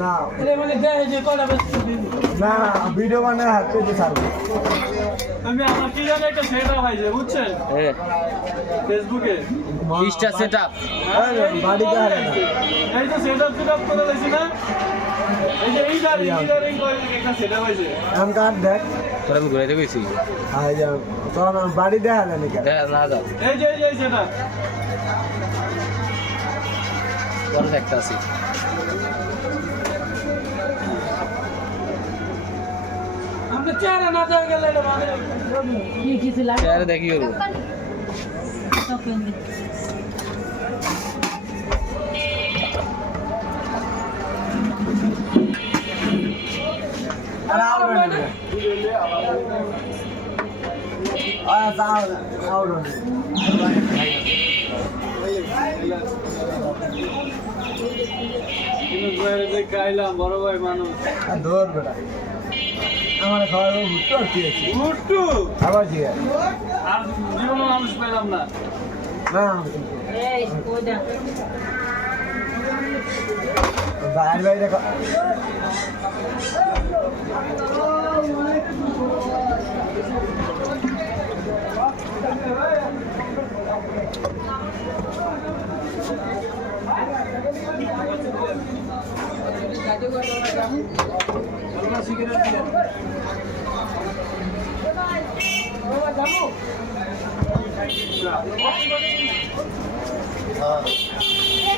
না না ভিডিও বানায় হাত পেতে ছাড়বো আমি আমার কি জানি একটা সেটআপ হয়েছে বুঝছেন ফেসবুকে ইনস্টা সেটআপ বাড়িতে হারে না এই তো সেটআপ করে দিয়েছি না এই যে এই গাড়ি করে একটা সেটআপ হয়েছে আম কার্ড দেখ তোর আমি ঘুরাইতে গেছি আই যা তোর বাড়ি দেখা যায় নাকি না যাও এই যে সেটআপ তোর দেখতে আসি আমরা চেহারা না দেওয়া গেলে এটা মানে কি ছিল চেহারা দেখি করবো আরে আউট না আউট কিন্তু বাইরে যে গাইলাম বড় ভাই মানুষ ধর বেটা আমার খাওয়ার ভুট্টো আর কি আছে মুট্টু আবার কি আছে আর জীবনে মানুষ পেলাম না না এই ওইটা বাইরে বাইরে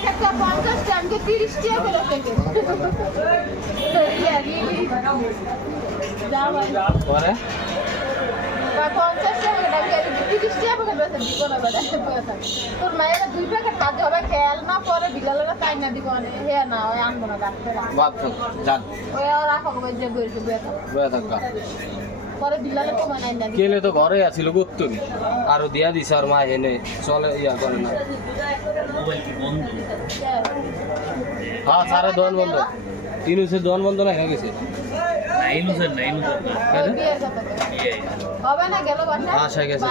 একটা 50 টাকা 30 টাকা করে থেকে পরে 50 টাকা 30 টাকা করে বেচে দিব না বেটা তোর মায়ের 2 টাকা কাজ হবে খেয়াল না পরে বিড়ালেরা তাই না দিব না হে না ওই আনবো না ডাক্তার বাদ যান ওই আর রাখো ওই যে বইতে বয়া থাকা পরে বিড়ালে তো মানাই না কেলে তো ঘরে আছিল গুত্তুনি আর দিয়া দিছে আর মা এনে চলে ইয়া করে না হ্যাঁ সারা দোকান বন্ধ ইনুসের দোকান বন্ধ না হয়ে গেছে হবে না গেল বাসা আশা গেছে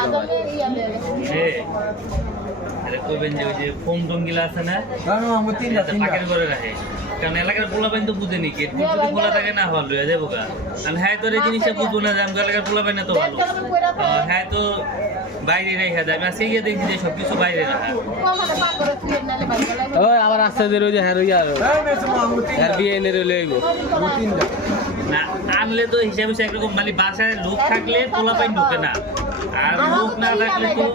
তো ভাই ফোন টোন গিলা আছে না আমি তিনটা পাকের করে রাখে কারণ এলাকার পোলা পাইন তো বুঝে নি গেট যদি খোলা থাকে না হল লয়ে যাবো গা কারণ হ্যাঁ তোর এই জিনিসটা বুঝবো না যে আমি এলাকার পোলা পাইন তো ভালো হ্যাঁ তো বাইরে রেখে দেয় আমি আজকে গিয়ে দেখি যে সবকিছু বাইরে রাখা ওই আবার আস্তে ধীরে ওই যে হ্যাঁ ইয়া হ্যাঁ বিয়ে এনে রইলে আইব না আনলে তো হিসাবে একরকম মানে বাসায় লোক থাকলে পোলা পাইন ঢুকে না আর লোক না থাকলে তো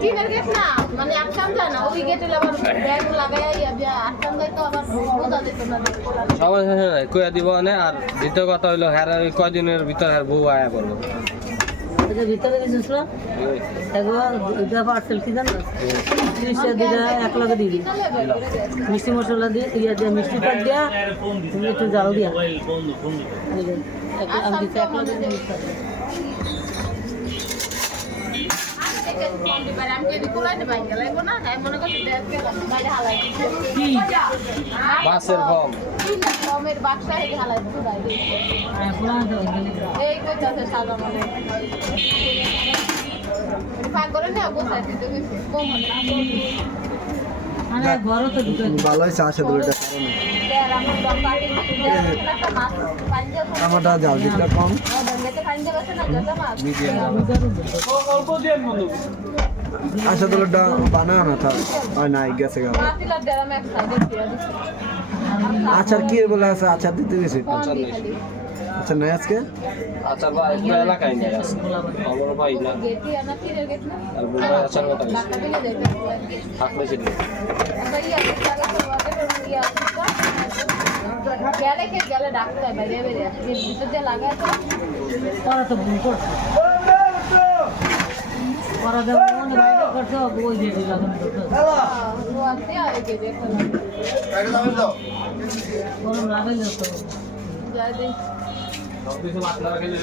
মানে আসাম যায় না ওই গেটে আবার ব্যাগ লাগাইয়া আসাম যাই তো আবার বোঝা যেত না সবাই কইয়া দিব না আর দ্বিতীয় কথা হইলো হ্যাঁ কয়দিনের ভিতর হ্যাঁ বউ আয়া করবো এটা ভিতরে গেছিস না একবার দুটা পার্সেল কি জানো জিনিসটা দিলে এক লগে দিবি মিষ্টি মশলা দিয়ে ইয়া দিয়ে মিষ্টি পাক দিয়া তুমি একটু জাল দিয়া আমি দিতে এক লগে দিবি বাসের ফর্ম বাক্সা হালাই এই কইতাছে সাদা মানে পাক করে না বসাই দিতে গেছে কম মানে ঘরও তো ঢুকে ভালো হয়েছে আসে দুইটা আমারটা জাল দিকটা কম অল্প দিয়ে বন্ধু আসে দুইটা বানাও না তার হয় নাই গেছে গেল আচার কি বলে আছে আচার দিতে গেছে আচ্ছা নাই আজকে আচ্ছা ভাই পুরো এলাকায় নাই আছে আমার ভাই না আর বড় আচার কথা থাকলে ছিল গেলে ডাক্তার বাইরে বেরিয়ে আসবে ভিতর দিয়ে লাগায় ওরা তো ভুল করছে ওরা তো মনে বাইরে করছে বই দিয়ে দিল গরম লাগাইল তো সব কিছু আপনারা খেলে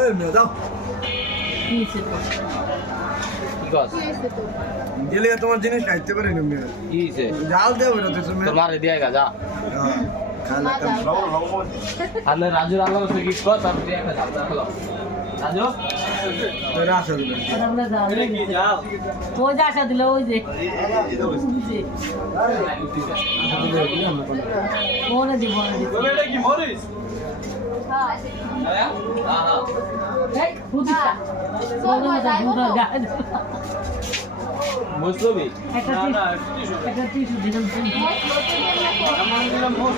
এই মেয়ে দাও কি ছিল গেলে তোমার জিনিস খাইতে পারি না মেয়ে কি হইছে জাল দেও এটা তো তুমি তোর মারে দিয়া গা যা খালা আলে রাজুর আল্লাহ থেকে কি কর তার দিয়া গা যা রাজু তোরা আসো দিল আর আমরা যাও এটা কি যাও ওই যে আশা দিল ওই যে মনে দিব তবে এটা কি মরিস হ্যাঁ হ্যাঁ হ্যাঁ এই ফুটিটা মুসলবি একটা না না টিস্যু দিলাম প্রতিদিন না আমার দিলাম মোষ